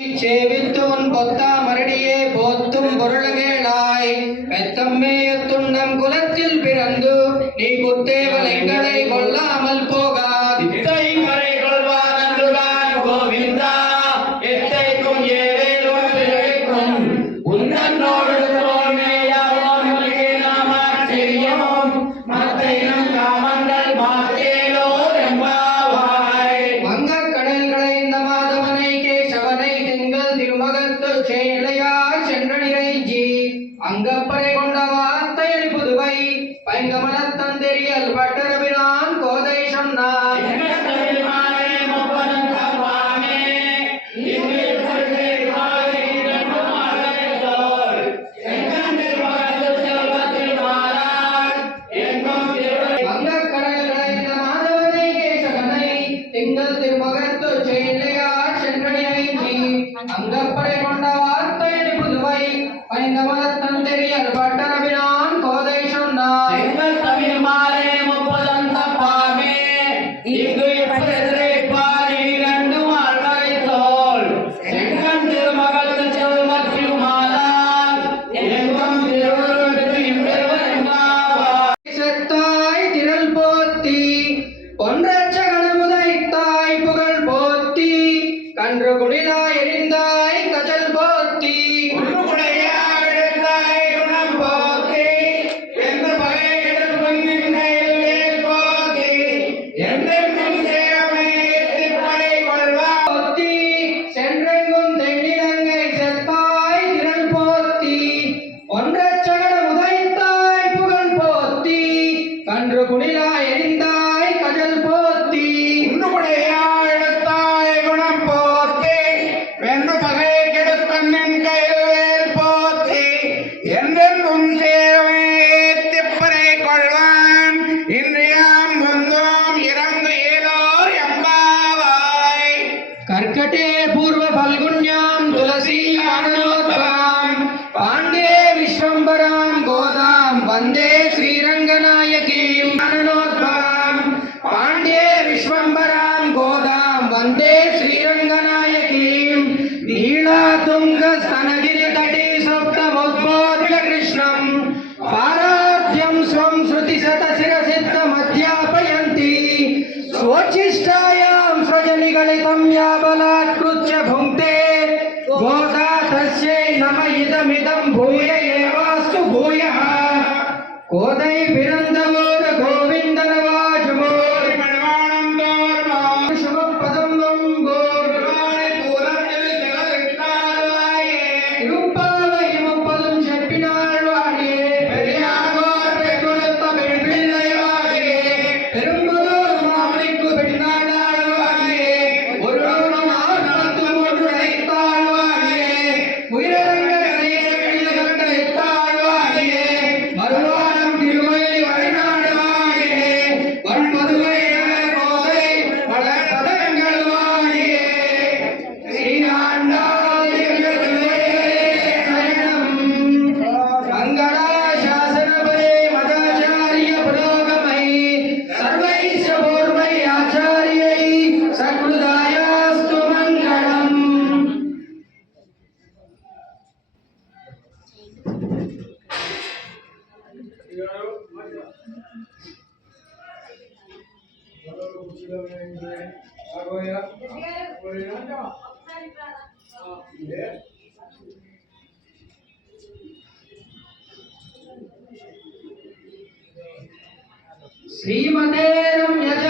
சேவித்துன் பொத்தா மரடியே போத்தும் பொருளகேளாய் பெத்தம்மையத்துண்டம் குலத்தில் பிறந்து நீ குத்தேவலைகளை கொள்ளாமல் போகாது இத்தை மறை கொள்வான் அன்றுதான் கோவிந்தா எத்தைக்கும் ஏவேலும் பிழைக்கும் உன்னோடு தோல்மையாவோம் நாம செய்யும் மத்தை நம் காமங்கள் மாத்தேலோ எம்பாவாய் வங்கக் கடல்களை இந்த மாதவனை கேசவனை திங்கள் திருமகத்து சேலையாய் சென்ற நிறைஞ்சி அங்கப்பறை கொண்ட வார்த்தையடி புதுவை பைங்கமலத் தந்தெறியல் பட்டரபினான் கோதை சொன்னான் அங்கப்படை கொண்ட வார்த்தையடி புதுவை பைங்கமலத் தந்தெறியல் பட்டரபினான் கோதை சொன்னான் எங்கள் தமிழ் மாலை முப்பதம் தப்பாமே இங்கு இப்பொழுது பாரி இரண்டு மால்வரை தோல் எங்கள் திருமகள் செல்வத்தில் மாலால் எங்கும் திருவருளுக்கு இம்பெருமாவாய் செத்தாய் திரள் போத்தி பொன்றச்ச கணமுதைத்தாய் புகழ் போத்தி கன்று குடிலாய் எரிந்தாய் கஜல் போத்தி சென்றெங்கும் தென்னிலங்கை செத்தாய் திரள் போத்தி ஒன்றச் சகட உதைத்தாய் புகழ் போத்தி கன்று குடிலாய் எரிந்தாய் கஜல் போத்தி कर्कटे पूर्व फल्गुन्यां तुलसी आननोत्तरां पाण्डे विश्वम्भरां गोदां वन्दे श्रीरङ्गनायकीं आननोत्तरां पाण्डे विश्वम्भरां गोदां वन्दे श्रीरङ्गनायकीं नीलातुङ्गस्तनगिरितटे सप्तमोद्बोध्य कृष्णं पाराद्यं स्वं श्रुतिशतशिरसिद्धमध्यापयन्ति स्वोच्छिष्टायां स्वजनिगलितं या बलात्कृत्य भुङ्क्ते गोदा तस्यै नम इदमिदं भूय एवास्तु भूयः कोदै बिरन्दवोर गोविन्दन वाजमोर शुभपदं இருப்பாவை முப்பதும் செப்பினாழ்வாயே பெரியாகோர் பெருத்த பெண்பிள்ளைவாயே பெரும்புதோர் மாமணிக்கு பெண்ணாடாழ்வாயே ஒரு நாற்பத்து மூன்று ஐத்தாழ்வாயே உயிரங்க கரையே வெள்ளி கண்ட எத்தாழ்வாயே மறுவாரம் திருமலை வழிநாடுவாயே வன்மதுவை கோதை பல சதங்கள் வாயே ஸ்ரீஆண்டாள் मंगलाशासनपरे मदाचार्य पुरोगमयि सर्वैश्च पूर्वै आचार्यै सकृदायास्तु मङ्गलम् श्रीमते रम्यजा